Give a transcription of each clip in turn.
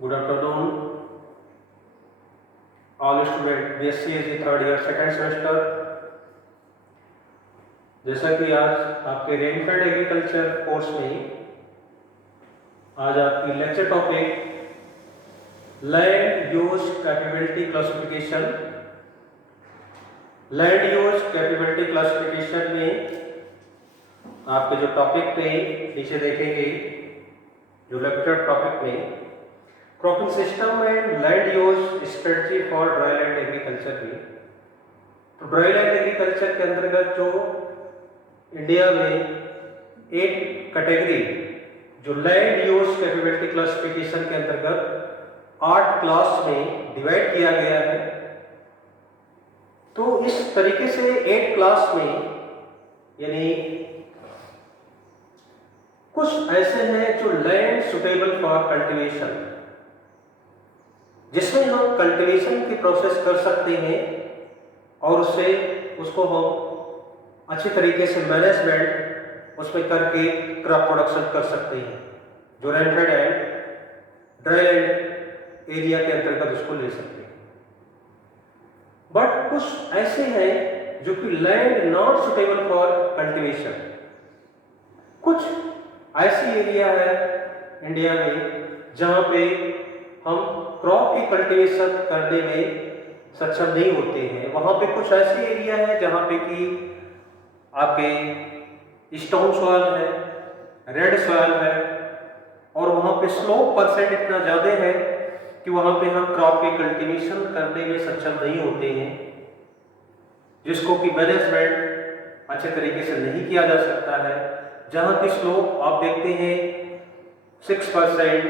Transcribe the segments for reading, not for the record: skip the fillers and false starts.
Good afternoon, all student BSc third year second semester. जैसा कि आज आपके रेनफेड एग्रीकल्चर कोर्स में आज आपकी lecture topic land use capability classification. Land use capability classification में आपके जो टॉपिक पे नीचे देखेंगे, जो लेक्चर टॉपिक में cropping system and land use strategy for dry land agriculture में, तो ड्राई लैंड एग्रीकल्चर के अंतर्गत जो इंडिया में एक कैटेगरी जो लैंड यूज कैपेबिलिटी क्लासिफिकेशन के अंतर्गत 8 क्लास में डिवाइड किया गया है। तो इस तरीके से 8 क्लास में यानी कुछ ऐसे हैं जो लैंड सुटेबल फॉर कल्टीवेशन, जिसमें हम कल्टीवेशन की प्रोसेस कर सकते हैं और उसको हम अच्छी तरीके से मैनेजमेंट उसमें करके क्रॉप प्रोडक्शन कर सकते हैं, जो rainfed and dry land area के अंतर्गत उसको ले सकते हैं। बट कुछ ऐसे हैं जो कि land not suitable for cultivation. कुछ ऐसी एरिया है इंडिया में जहां पे हम क्रॉप की कल्टीवेशन करने में सक्षम नहीं होते हैं। वहां पे कुछ ऐसी एरिया है जहां पे कि आपके स्टोन सॉइल है, रेड सॉइल है, और वहां पे स्लोप परसेंट इतना ज्यादा है कि वहां पे हम क्रॉप की कल्टीवेशन करने में सक्षम नहीं होते हैं, जिसको कि मैनेजमेंट अच्छे तरीके से नहीं किया जा सकता है। जहां की स्लोप आप देखते हैं 6%,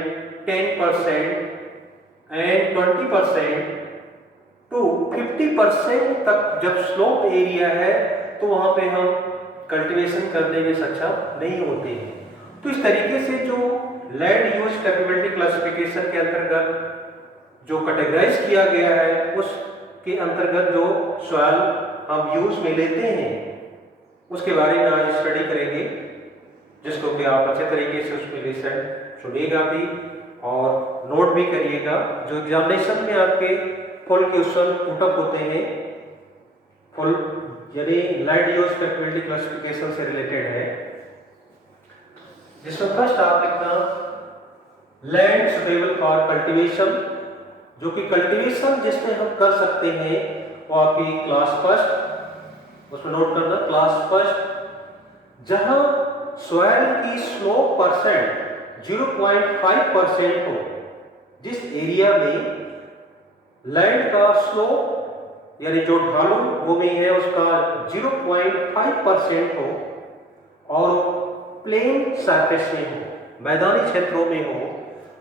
10% एंड 20% टू 50% तक जब स्लोप एरिया है तो वहां पे हम कल्टीवेशन करने में सक्षम नहीं होते हैं। तो इस तरीके से जो लैंड यूज कैपेबिलिटी क्लासिफिकेशन के अंतर्गत जो कैटेगराइज किया गया है, उसके अंतर्गत जो सॉइल हम यूज में लेते हैं उसके बारे में आज स्टडी करेंगे, जिसको कि आप अच्छे तरीके से उसमें लेसन सुनिएगा भी और नोट भी करिएगा। जो एग्जामिनेशन में आपके फुल क्वेश्चन पुटअप होते हैं, फुल यानी लैंड यूज कैपेबिलिटी क्लासिफिकेशन से रिलेटेड है, जिसमें फर्स्ट आप लिखना लैंड सुटेबल फॉर कल्टीवेशन, जो कि कल्टीवेशन जिसमें हम कर सकते हैं वो आपकी क्लास फर्स्ट, उसमें नोट करना क्लास फर्स्ट, जहां सॉइल की स्लोप परसेंट 0.5% हो। जिस एरिया में लैंड का स्लोप यानी जो ढालू भूमि है उसका 0.5% हो और प्लेन सरफेस में हो, मैदानी क्षेत्रों में हो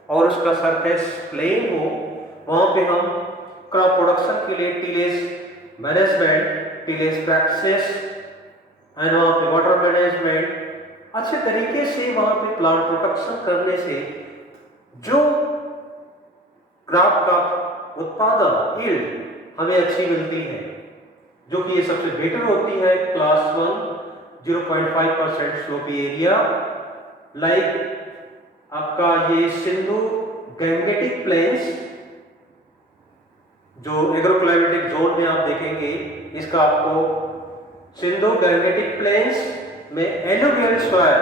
और उसका सरफेस प्लेन हो, वहां पे हम क्रॉप प्रोडक्शन के लिए tillage management, tillage practices and वहां पे वाटर मैनेजमेंट अच्छे तरीके से वहां पे प्लांट प्रोटेक्शन करने से जो क्रॉप का उत्पादन यील्ड हमें अच्छी मिलती है, जो कि ये सबसे बेटर होती है क्लास 1 0.5% स्लोपी एरिया। लाइक आपका ये सिंधु गैंगेटिक प्लेन्स, जो एग्रोक्लाइमेटिक जोन में आप देखेंगे, इसका आपको सिंधु गैंगेटिक प्लेन्स में एलुवियल सॉइल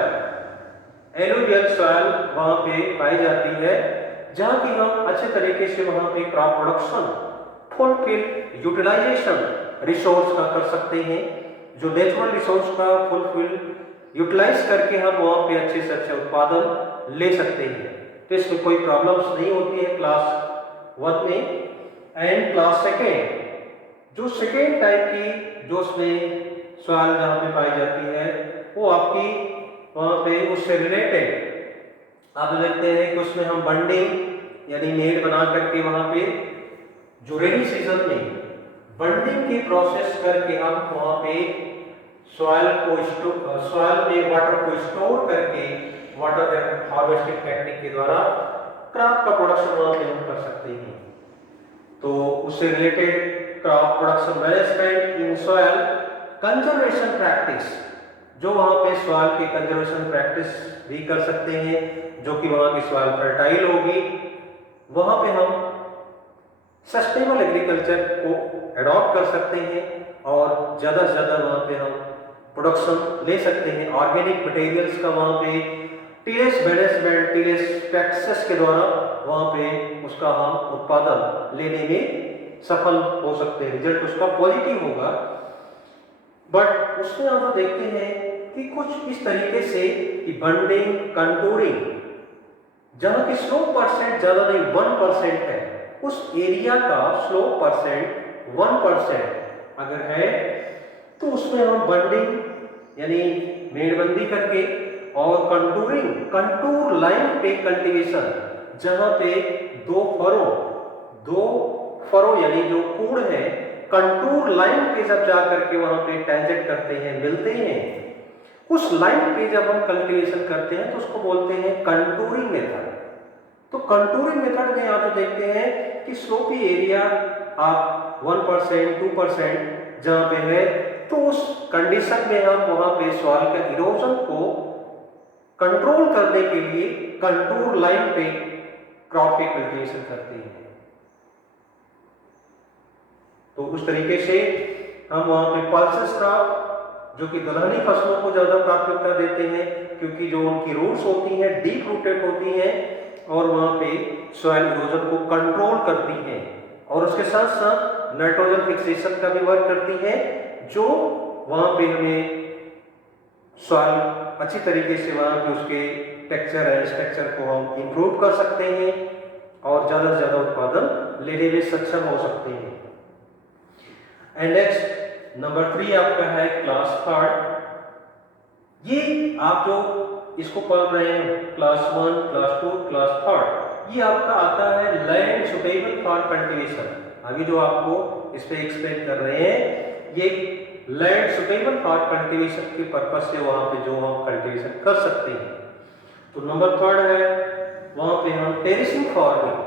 वहां पे पाई जाती है, जहां की हम अच्छे तरीके से वहां पे crop production fulfil utilization resource का कर सकते हैं। जो नेचुरल रिसोर्स का फुलफिल यूटिलाइज करके हम वहां पे अच्छे से अच्छा उत्पादन ले सकते हैं। तो इसमें कोई प्रॉब्लम्स नहीं होती है क्लास 1 में। एंड क्लास सेकेंड, जो सेकेंड टाइप की जो उसमें सॉइल जहां पे पाई जाती है वो आपकी वहां पे उससे रिलेटेड आप देखते हैं कि उसमें हम बंडिंग यानी मेड़ बना करके वहां पे जो रेनी सीजन में बंडिंग की प्रोसेस करके हम वहां पे सॉइल में वाटर को स्टोर करके वाटर हार्वेस्टिंग टेक्निक के द्वारा क्रॉप का प्रोडक्शन वहां पे हम कर सकते हैं। तो उससे related crop production management in soil conservation practice, जो वहां पे सॉइल की कंजर्वेशन प्रैक्टिस भी कर सकते हैं, जो कि वहां की सॉइल फर्टाइल होगी वहाँ पे हम सस्टेनेबल एग्रीकल्चर को अडॉप्ट कर सकते हैं और ज़्यादा से ज़्यादा वहाँ पे हम प्रोडक्शन ले सकते हैं। ऑर्गेनिक मटेरियल्स का वहाँ पे टीएस मैनेजमेंट, टीएस प्रैक्टिसेस के द्वारा वहाँ पे उसका हम उत्पादन लेने में सफल हो सकते हैं, रिजल्ट उसका पॉजिटिव होगा। बट उसमें हम देखते हैं कि कुछ इस तरीके से कि बंडिंग, कंटूरिंग, जहाँ की स्लोप परसेंट ज़्यादा नहीं 1% है, उस एरिया का स्लोप परसेंट 1% अगर है तो उसमें हम बंडिंग यानी मेड़बंदी करके और कंटूरिंग, कंटूर लाइन पे कल्टीवेशन, जहाँ पे दो फरो यानी जो कूड़ है कंटूर लाइन पे जब जा करके वहां पे टेंजेंट करते हैं, मिलते हैं, उस लाइन पे जब हम कल्टीवेशन करते हैं तो उसको बोलते हैं कंटूरिंग मेथड। तो कंटूरिंग मेथड में आप देखते हैं कि स्लोपी एरिया आप 1%, 2% जहां पे है, तो उस कंडीशन में हम वहां पे सॉइल का इरोजन को कंट्रोल करने के लिए कंटूर लाइन पे क्रॉप के कल्टीवेशन करते हैं। तो उस तरीके से हम वहां पे पल्सेस क्रॉप, जो कि दलहनी फसलों को ज्यादा प्राथमिकता देते हैं क्योंकि जो उनकी रूट्स होती हैं डीप रूटेड होती हैं और वहां पे सॉइल इरोजन को कंट्रोल करती हैं और उसके साथ साथ नाइट्रोजन फिक्सेशन का भी वर्क करती है, जो वहां पे हमें सॉइल अच्छी तरीके से वहां पे उसके टेक्सचर एंड स्ट्रक्चर को हम इंप्रूव कर सकते हैं और ज्यादा से ज्यादा उत्पादन लेने में सक्षम हो सकते हैं। एंड नेक्स्ट नंबर 3 आपका है क्लास थर्ड। ये आप जो इसको पढ़ रहे हैं क्लास 1, क्लास 2, क्लास थर्ड, ये आपका आता है लैंड सुटेबल फॉर कल्टीवेशन। अभी जो आपको इस पे एक्सप्लेन कर रहे हैं, ये लैंड सुटेबल फॉर कल्टीवेशन के पर्पज से वहां पे जो हम कल्टीवेशन कर सकते हैं। तो नंबर 3 है वहां पे हम टेरेसिंग फार्मिंग।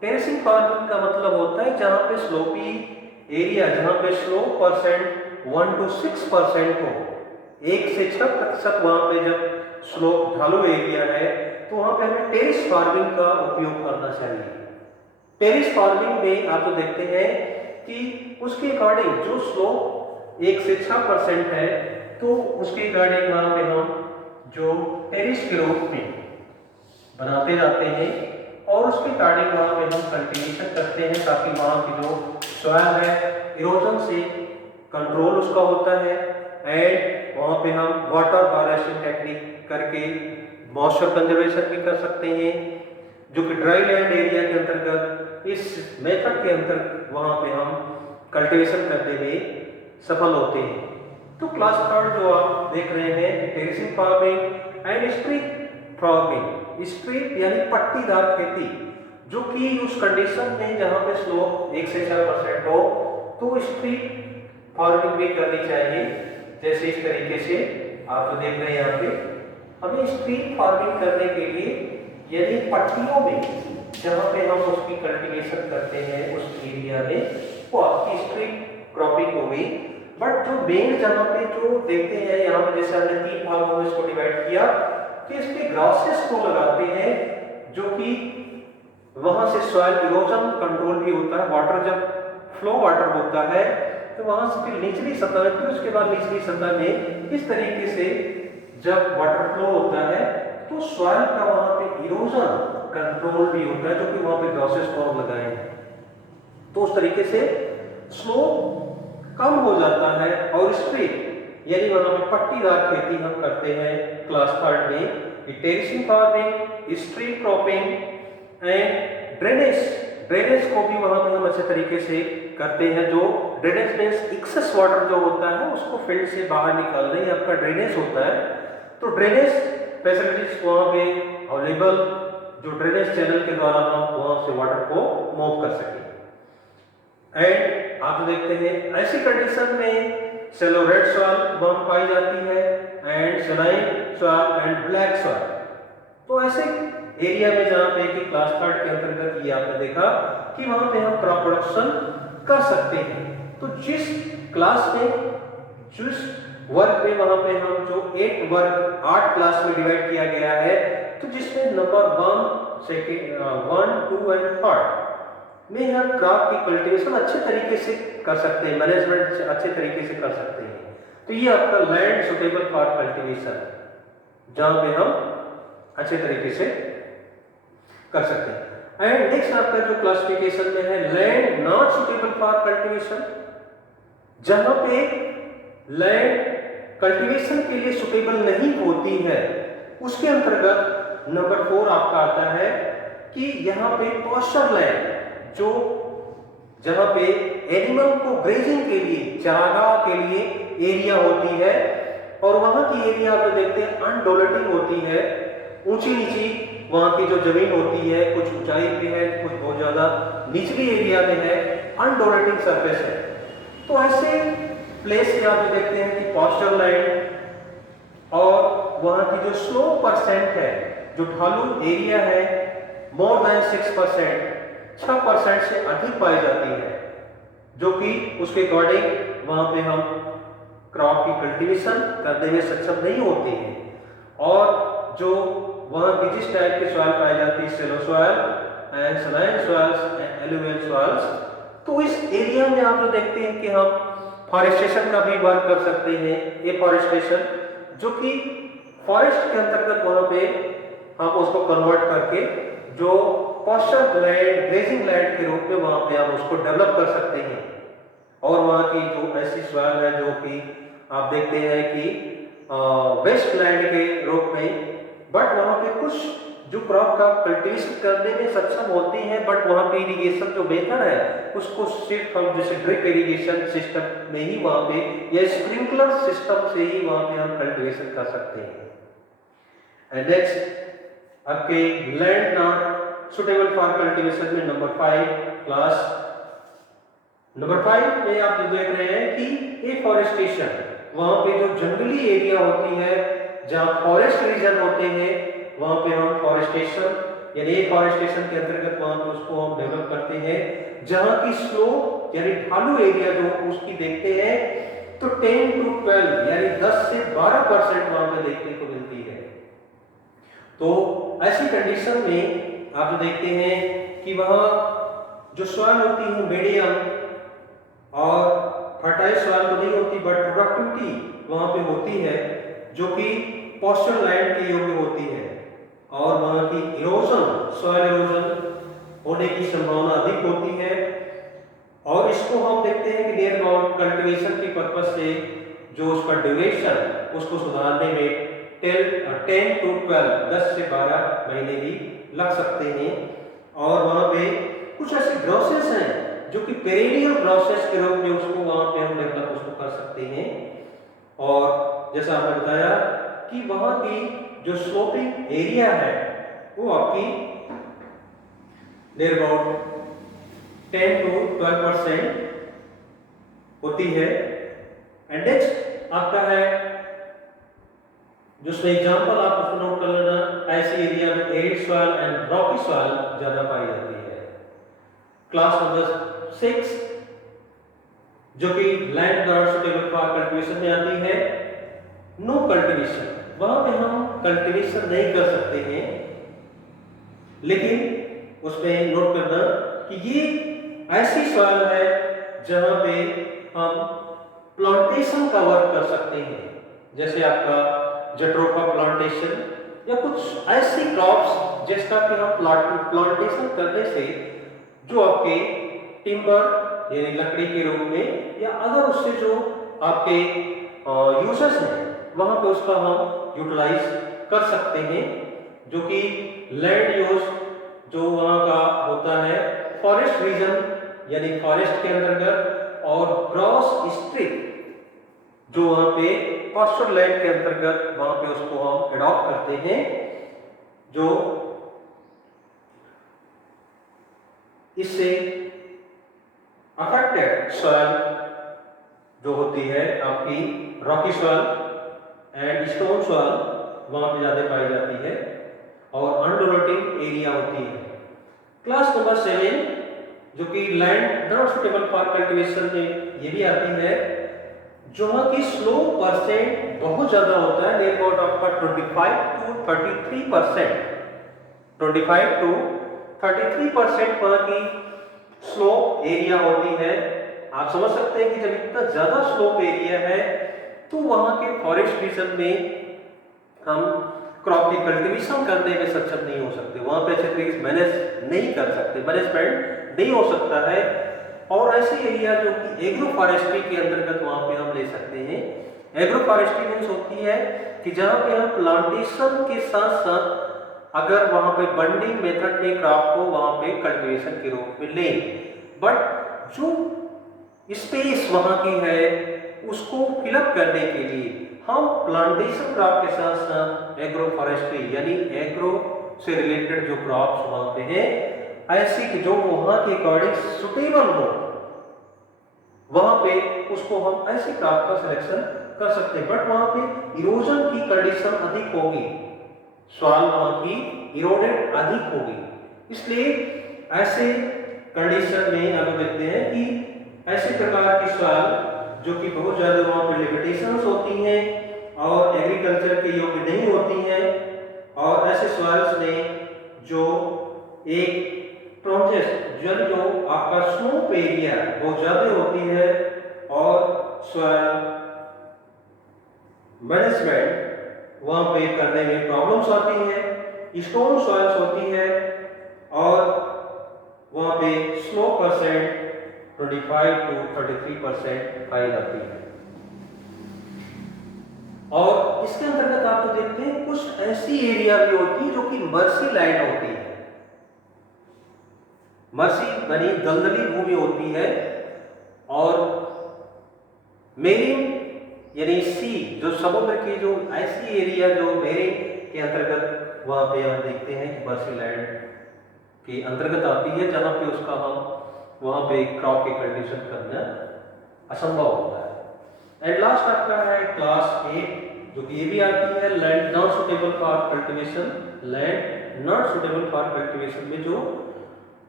टेरेसिंग फार्मिंग का मतलब होता है जहां पे स्लोपी एरिया, जहां पे स्लोप परसेंट 1 to 6% हो, 1 से 6% वहां पे जब स्लोप ढालू एरिया है तो वहां पे हमें टेरेस फार्मिंग का उपयोग करना चाहिए। टेरेस फार्मिंग में आप तो देखते हैं कि उसके अकॉर्डिंग जो स्लोप 1 से 6% है तो उसके अकॉर्डिंग वहां पे हम जो टेरेस के रूप में बनाते जाते हैं और उसके अकॉर्डिंग वहां पे हम कल्टीवेशन करते हैं ताकि वहां की जो सॉइल है इरोजन से कंट्रोल उसका होता है एंड वहां पे हम वाटर हार्वेस्टिंग टेक्निक करके मॉइस्चर कंजर्वेशन भी कर सकते हैं, जो कि ड्राई लैंड एरिया के अंतर्गत इस मेथड के अंतर्गत वहां पे हम कल्टीवेशन करने में सफल होते हैं। तो क्लास थर्ड जो आप देख रहे हैं terracing farming and strip farming, strip यानी पट्टीदार खेती, जो कि उस कंडीशन में जहां पे स्लोप 1 से 4% हो तो स्ट्रिप फार्मिंग भी करनी चाहिए। जैसे इस तरीके से आप जो देख रहे हैं यहाँ पे, हमें स्ट्रिप फार्मिंग करने के लिए यदि पट्टियों में जहां पे हम उसकी कल्टीवेशन करते हैं उस एरिया में वो आपकी स्ट्रिप क्रॉपिंग होगी। बट जो मेन जहां पे जो देखते हैं यहाँ पे, जैसे हमने 3 भागों में इसको डिवाइड किया कि इसके ग्रासेस को लगाते हैं, जो कि वहां से सॉइल इरोजन कंट्रोल भी होता है। वाटर जब फ्लो वाटर होता है तो वहां से फिर निचली सतह में, फिर उसके बाद निचली सतह में इस तरीके से जब वाटर फ्लो होता है तो सॉइल का वहां पे इरोजन कंट्रोल भी होता है, जो कि वहां पे ग्रासेस को हम लगाए हैं। तो उस तरीके से स्लोप कम हो जाता है और स्ट्रिप यानी वहां पे पट्टीदार खेती हम करते हैं क्लास थर्ड में। Terracing farming, strip cropping and drainage को भी वहां पे हम अच्छे तरीके से करते हैं। जो ड्रेनेज में एक्सेस वाटर जो होता है उसको फील्ड से बाहर निकालना ही आपका ड्रेनेज होता है। तो ड्रेनेज फैसिलिटीज वहां पे अवेलेबल, जो ड्रेनेज चैनल के द्वारा हम वहां से वाटर को मूव कर सकें। एंड आप देखते हैं ऐसी कंडीशन में शैलो रेड सॉइल वहां पाई जाती है and saline soil and black soil. तो ऐसे एरिया में जहां पे कि क्लास थर्ड के अंतर्गत ये आपने देखा कि वहां पे हम क्रॉप प्रोडक्शन कर सकते हैं। तो जिस क्लास में, जिस वर्ग में वहां पे हम जो 8 वर्ग 8 क्लास में डिवाइड किया गया है, तो जिसमें नंबर 1 सेकेंड 1, 2 एंड 3 में हम क्रॉप की कल्टीवेशन अच्छे तरीके से कर सकते हैं, मैनेजमेंट अच्छे तरीके से कर सकते हैं। तो ये आपका लैंड सुटेबल फॉर कल्टीवेशन, जहां पे हम अच्छे तरीके से कर सकते हैं। एंड नेक्स्ट आपका जो क्लासिफिकेशन में है land not suitable for cultivation, जहां पे लैंड कल्टीवेशन के लिए सुटेबल नहीं होती है, उसके अंतर्गत नंबर 4 आपका आता है कि यहाँ पे पॉस्चर लैंड, जो जहां पे एनिमल को ग्रेजिंग के लिए, चारागाह के लिए एरिया होती है, और वहां की एरिया आप देखते हैं अनडोलेटिंग होती है, ऊंची नीची वहां की जो जमीन होती है, कुछ ऊंचाई पे है, कुछ बहुत ज्यादा निचली एरिया में है, अनडोलेटिंग सरफेस है। तो ऐसे प्लेस पे आप देखते हैं कि पॉस्चर लैंड, और वहां की जो स्लोप परसेंट है, जो ढालू एरिया है, मोर देन 6%, 6% से अधिक पाई जाती है, जो कि उसके अकॉर्डिंग वहां पे हम क्रॉप की कल्टीवेशन करने में सक्षम नहीं होते हैं। और जो वहां की जिस टाइप की सॉइल पाई जाती है, shallow soil and saline soils and alluvial soils, तो इस एरिया में आप जो देखते हैं कि हम फॉरेस्टेशन का भी वर्क कर सकते हैं, एफॉरेस्टेशन, जो कि फॉरेस्ट के अंतर्गत वहां पे हम उसको कन्वर्ट करके जो पॉस्चर लैंड, ग्रेजिंग लैंड के रूप में वहां पे हम उसको डेवलप कर सकते हैं। और वहां की जो ऐसी सॉइल है जो कि आप देखते हैं कि वेस्ट लैंड के रूप में, बट वहां पे कुछ जो क्रॉप का कल्टीवेशन करने में सक्षम होती हैं, बट वहां पे इरिगेशन जो मेथड है उसको सिर्फ हम जैसे ड्रिप इरिगेशन सिस्टम में ही वहां पे, या स्प्रिंकलर सिस्टम से ही वहां पे हम कल्टीवेशन कर सकते हैं। एंड नेक्स्ट आपके land not suitable for cultivation में नंबर 5 क्लास नंबर 5 में आप जो देख रहे हैं कि एफॉरेस्टेशन, वहां पे जो जंगली एरिया होती है, जहां फॉरेस्ट रीजन होते हैं, वहां पे हम फॉरेस्टेशन यानी एफॉरेस्टेशन के अंतर्गत वहां पे उसको हम डेवलप करते हैं, जहां की स्लोप यानी ढालू एरिया जो उसकी देखते हैं तो 10 to 12 यानी 10 से 12% वहां पे देखने को मिलती है। तो ऐसी कंडीशन में आप जो देखते हैं कि वहां जो सॉइल होती है मीडियम और फर्टाइल सॉइल तो नहीं होती, बट प्रोडक्टिविटी वहां पे होती है, जो कि पॉस्चर लैंड के योग्य होती है, और वहां की इरोजन, सॉइल इरोजन होने की संभावना अधिक होती है। और इसको हम देखते हैं कि नियर अबाउट कल्टीवेशन के पर्पस से जो उसका ड्यूरेशन उसको सुधारने में 10 to 12 10 से 12 महीने भी लग सकते हैं। और वहां पे कुछ ऐसे ग्रोसेस हैं जो कि पेरेनियल प्रोसेस के रूप में उसको वहां पे हम डेवलप उसको कर सकते हैं। और जैसा आपने बताया कि वहां की जो स्लोपिंग एरिया है वो आपकी नियर अबाउट 10 to 12% होती है। एंड नेक्स्ट आपका है जो एग्जांपल आप उसको नोट कर लेना, ऐसी एरिया में arid soil and Rocky soil ज्यादा पाई जाती है। क्लास नंबर 6 जो कि land not suitable for cultivation में आती है, नो कल्टीवेशन, वहां पे हम कल्टीवेशन नहीं कर सकते हैं, लेकिन उसमें नोट करना कि ये ऐसी सॉइल है जहां पे हम प्लांटेशन का वर्क कर सकते हैं, जैसे आपका जट्रोफा प्लांटेशन या कुछ ऐसी क्रॉप्स जिसका कि हम प्लांटेशन करने से जो आपके टिम्बर यानी लकड़ी के रूप में, या अगर उससे जो आपके यूजेस हैं वहां पे उसका हम यूटिलाइज कर सकते हैं, जो कि लैंड यूज जो वहां का होता है फॉरेस्ट रीजन यानी फॉरेस्ट के अंतर्गत, और ग्रॉस स्ट्रिप जो वहां पे पास्चर लैंड के अंतर्गत वहां पे उसको हम एडॉप्ट करते हैं, जो इससे अफेक्टेड सॉइल जो होती है आपकी Rocky soil and stone soil वहां पे ज्यादा पाई जाती है, और अनडोलेटिंग एरिया होती है। क्लास नंबर 7 जो कि land not suitable for cultivation में ये भी आती है, जहां की स्लोप परसेंट बहुत ज्यादा होता है, नियर अबाउट आपका 25 to 33%, 25 to 33% वहाँ की स्लोप एरिया होती है। आप समझ सकते हैं कि जब इतना ज़्यादा स्लोप एरिया है तो वहाँ के फॉरेस्ट रीजन में हम क्रॉप की कल्टीवेशन करने में सक्षम नहीं हो सकते, वहाँ पे अच्छे तरीके से मैनेज नहीं कर सकते, मैनेजमेंट नहीं हो सकता है। और ऐसे एरिया जो कि एग्रो फॉरेस्ट्री के अंतर्गत वहाँ पे हम ले सकते हैं। एग्रो फॉरेस्ट्री मीन्स होती है कि जहाँ पे हम प्लांटेशन के साथ साथ अगर वहाँ पे बंडिंग मेथड में क्रॉप को वहाँ पे कल्टीवेशन के रूप में लें, बट जो स्पेस वहाँ की है उसको फिलअप करने के लिए हम प्लांटेशन क्रॉप के साथ साथ एग्रो फॉरेस्ट्री यानी एग्रो से रिलेटेड जो क्रॉप्स वहाँ पे हैं ऐसी कि जो वहाँ के अकॉर्डिंग सुटेबल हो, वहाँ पे उसको हम ऐसे क्रॉप का सिलेक्शन कर सकते हैं। बट वहाँ पे इरोजन की कंडीशन अधिक होगी, सॉइल वहाँ की इरोडेड अधिक होगी, इसलिए ऐसे कंडीशन में आप देखते हैं कि ऐसे प्रकार की सॉइल जो कि बहुत ज़्यादा वहाँ पे लिमिटेशंस होती हैं और एग्रीकल्चर के योग्य नहीं होती हैं, और ऐसे सॉइल्स में जो एक प्रोसेस जो आपका स्लोप एरिया बहुत ज़्यादा होती है और सॉइल मैनेजमेंट वहाँ पे करने में प्रॉब्लम्स आती हैं, स्टोन सॉइल्स होती है और वहाँ पे स्लो परसेंट 25 to 33% पाई जाती है। और इसके अंतर्गत आप तो देखते हैं कुछ ऐसी एरिया भी होती है जो कि मर्सी लैंड होती है। मर्सी यानी दलदली भूमि होती है, और मेरीन यानी सी जो समुद्र की जो ऐसी एरिया जो मेरीन के अंतर्गत वहां पे हम देखते हैं कि मर्सी लैंड के अंतर्गत आती है, जहां पे उसका हम वहां पे क्रॉप की कल्टीवेशन करना असंभव होता है। एंड लास्ट आपका है क्लास 8 जो कि ये भी आती है land not suitable for cultivation, land not suitable for cultivation में जो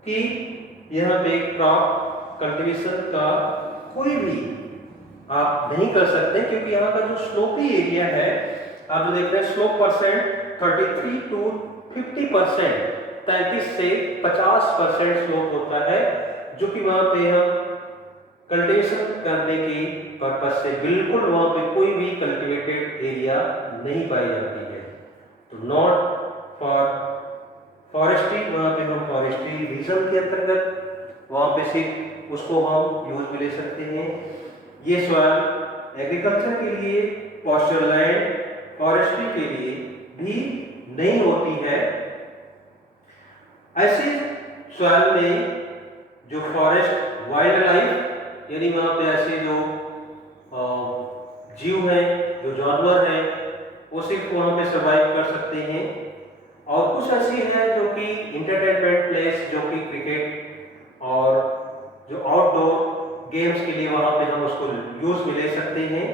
कि यहाँ पे क्रॉप कल्टीवेशन का कोई भी आप नहीं कर सकते, क्योंकि यहाँ का जो स्लोपी एरिया है आप जो देख रहे हैं स्लोप परसेंट 33 to 50%, 33 से 50% स्लोप होता है, जो कि वहाँ पे हम कल्टीवेशन करने के पर्पज से बिल्कुल वहाँ पे कोई भी कल्टीवेटेड एरिया नहीं पाई जाती है। तो नॉट फॉर फॉरेस्ट्री, वहाँ पे हम फॉरेस्ट्री रीजन के अंतर्गत वहाँ पे सिर्फ उसको हम यूज में ले सकते हैं। ये सॉइल एग्रीकल्चर के लिए, पास्चर लैंड, फॉरेस्ट्री के लिए भी नहीं होती है। ऐसे सॉइल में जो फॉरेस्ट वाइल्ड लाइफ यानी वहाँ पे ऐसे जो जीव हैं, जो जानवर हैं, वो सिर्फ वहाँ पे सर्वाइव कर सकते हैं। और कुछ ऐसी हैं जो कि इंटरटेनमेंट प्लेस जो कि क्रिकेट और जो आउटडोर गेम्स के लिए वहाँ पे हम उसको यूज में ले सकते हैं।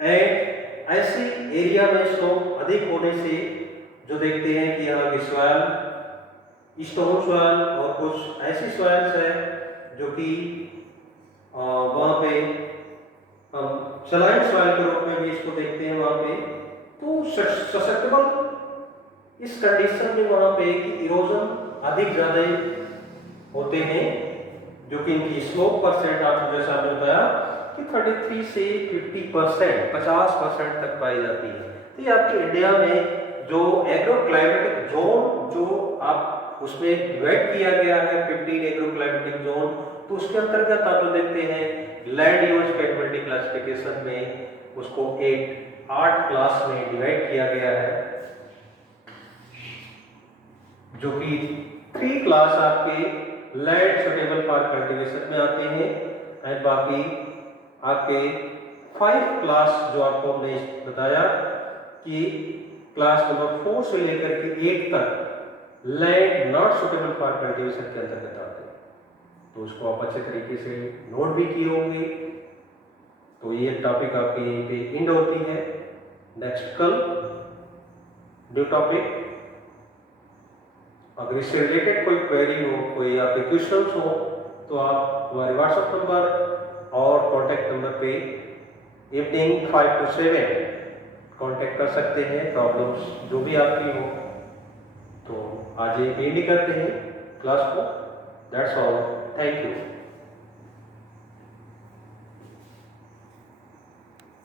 एंड ऐसे एरिया में स्लोप अधिक होने से जो देखते हैं कि यहाँ की सॉइल स्टोन सॉइल और कुछ ऐसी सॉइल्स है जो कि वहाँ पे हम सलाइन सॉइल के रूप में भी इसको देखते हैं वहाँ पे। तो ससेप्टेबल इस कंडीशन में वहाँ पे कि इरोजन अधिक ज़्यादा होते हैं, जो कि इनकी स्लोप परसेंट आपको जैसा आपने बताया कि 33 से 50%, 50% तक पाई जाती है। तो ये आपके इंडिया में जो एग्रो क्लाइमेटिक जोन जो आप उसमें डिवाइड किया गया है 15 एग्रो क्लाइमेटिक जोन, तो उसके अंतर्गत आप देखते हैं लैंड यूज कैपेबिलिटी क्लासिफिकेशन में उसको 8 क्लास में डिवाइड किया गया है, जो कि 3 क्लास आपके लैंड सुटेबल फॉर कल्टीवेशन में आते हैं, एंड बाकी आपके 5 क्लास जो आपको हमने बताया कि क्लास नंबर 4 से लेकर के 8 तक land not suitable for cultivation के अंतर्गत आते हैं। तो उसको आप अच्छे तरीके से नोट भी किए होंगे। तो ये टॉपिक आपकी यहीं पे एंड होती है। नेक्स्ट कल न्यू टॉपिक। अगर इससे रिलेटेड कोई क्वेरी हो, कोई आपके क्वेश्चंस हो, तो आप हमारे व्हाट्सएप नंबर और कॉन्टैक्ट नंबर पे इवनिंग 5 to 7 कॉन्टैक्ट कर सकते हैं, प्रॉब्लम्स जो भी आपकी हो। तो आज ये एंड करते हैं क्लास को। That's all, thank you.